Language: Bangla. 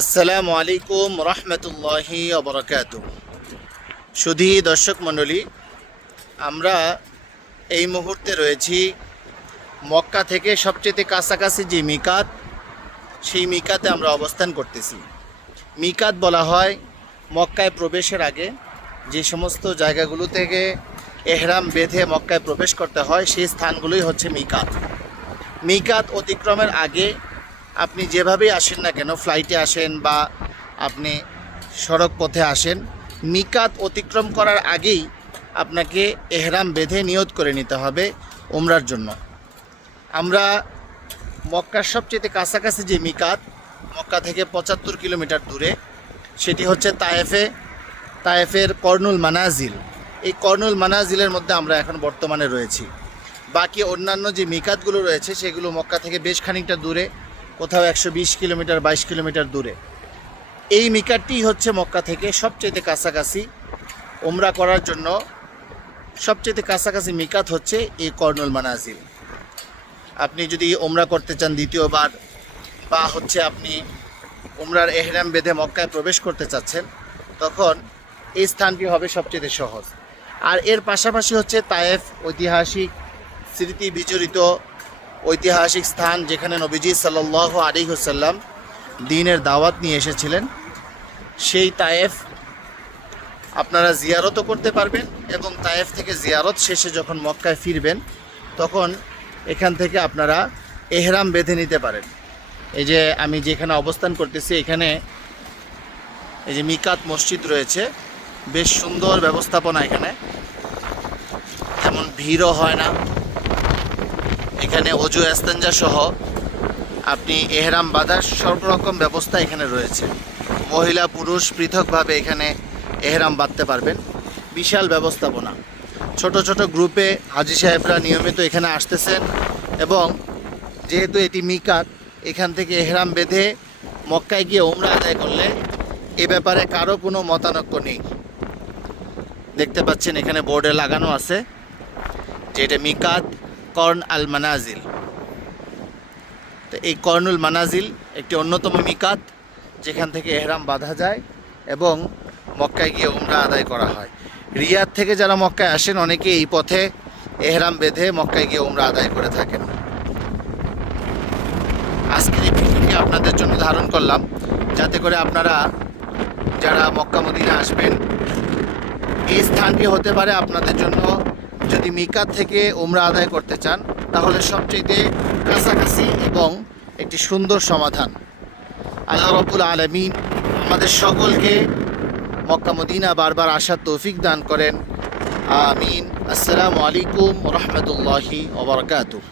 আসসালামু আলাইকুম রহমতুল্লাহি অবরাকাত সুধী দর্শক মণ্ডলী, আমরা এই মুহূর্তে রয়েছি মক্কা থেকে সবচেয়ে কাছাকাছি যে মিকাত, সেই মিকাতে আমরা অবস্থান করতেছি। মিকাত বলা হয় মক্কায় প্রবেশের আগে যে সমস্ত জায়গাগুলো থেকে এহরাম বেঁধে মক্কায় প্রবেশ করতে হয়, সেই স্থানগুলোই হচ্ছে মিকাত। মিকাত অতিক্রমের আগে আপনি যেভাবেই আসেন না কেন ফ্লাইটে আসেন বা আপনি সড়ক পথে আসেন, মিকাত অতিক্রম করার আগেই আপনাকে এহরাম বেঁধে নিয়ত করে নিতে হবে ওমরার জন্য। আমরা মক্কার সবচেয়ে কাছাকাছি যে মিকাত, মক্কা থেকে পঁচাত্তর কিলোমিটার দূরে, সেটি হচ্ছে তায়েফে, তায়েফের কর্নুল মানাজিল। এই কর্নুল মানাজিলের মধ্যে আমরা এখন বর্তমানে রয়েছি। বাকি অন্যান্য যে মিকাতগুলো রয়েছে, সেগুলো মক্কা থেকে বেশ খানিকটা দূরে। কোথাও একশো বিশ কিলোমিটার, বাইশ কিলোমিটার দূরে। এই মিকাতটি হচ্ছে মক্কা থেকে সবচেয়ে কাছাকাছি। ওমরা করার জন্য সবচেয়ে কাছাকাছি মিকাত হচ্ছে এই কর্নুল মানাজিল। আপনি যদি ওমরা করতে চান দ্বিতীয়বার, বা হচ্ছে আপনি উমরার এহরাম বেঁধে মক্কায় প্রবেশ করতে চাচ্ছেন, তখন এই স্থানটি হবে সবচেয়ে সহজ। আর এর পাশাপাশি হচ্ছে তায়েফ ঐতিহাসিক স্মৃতি বিচরিত ঐতিহাসিক স্থান যেখানে নবীজি সাল্লাহ আলী হুসাল্লাম দিনের দাওয়াত নিয়ে এসেছিলেন, সেই তায়েফ আপনারা জিয়ারতও করতে পারবেন এবং তায়েফ থেকে জিয়ারত শেষে যখন মক্কায় ফিরবেন, তখন এখান থেকে আপনারা এহরাম বেঁধে নিতে পারেন। এই যে আমি যেখানে অবস্থান করতেছি, এখানে এই যে মিকাত মসজিদ রয়েছে, বেশ সুন্দর ব্যবস্থাপনা এখানে। তেমন ভিড়ও হয় না। এখানে অজু এস্তেঞ্জা সহ আপনি এহরাম বাঁধার সব রকম ব্যবস্থা এখানে রয়েছে। মহিলা, পুরুষ পৃথকভাবে এখানে এহরাম বাঁধতে পারবেন। বিশাল ব্যবস্থাপনা। ছোট ছোট গ্রুপে হাজি সাহেবরা নিয়মিত এখানে আসতেছেন এবং যেহেতু এটি মিকাত, এখান থেকে এহরাম বেঁধে মক্কায় গিয়ে ওমরা আদায় করলে এ ব্যাপারে কারও কোনো মতানক্য নেই। দেখতে পাচ্ছেন এখানে বোর্ডে লাগানো আছে যে এটা মিকাত কর্ন আল মানাজিল। তো এই কর্নুল মানাজিল একটি অন্যতম মিকাত, যেখান থেকে এহরাম বাঁধা যায় এবং মক্কায় গিয়ে উমরা আদায় করা হয়। রিয়াদ থেকে যারা মক্কায় আসেন অনেকে এই পথে এহরাম বেঁধে মক্কায় গিয়ে উমরা আদায় করে থাকেন। আজকের এই ভিডিওটি আপনাদের জন্য ধারণ করলাম, যাতে করে আপনারা যারা মক্কা মদিনা আসবেন, এই স্থানটি হতে পারে আপনাদের জন্য যদি মিকাত থেকে উমরা আদায় করতে চান, তাহলে সবচেয়ে কাছাকাছি এবং একটি সুন্দর সমাধান। আল্লাহ রবুল আলমিন আমাদের সকলকে মক্কা মদিনা বারবার আসার তৌফিক দান করেন। আমিন। আসসালামু আলাইকুম রহমতুল্লাহি ওবরকাতুহ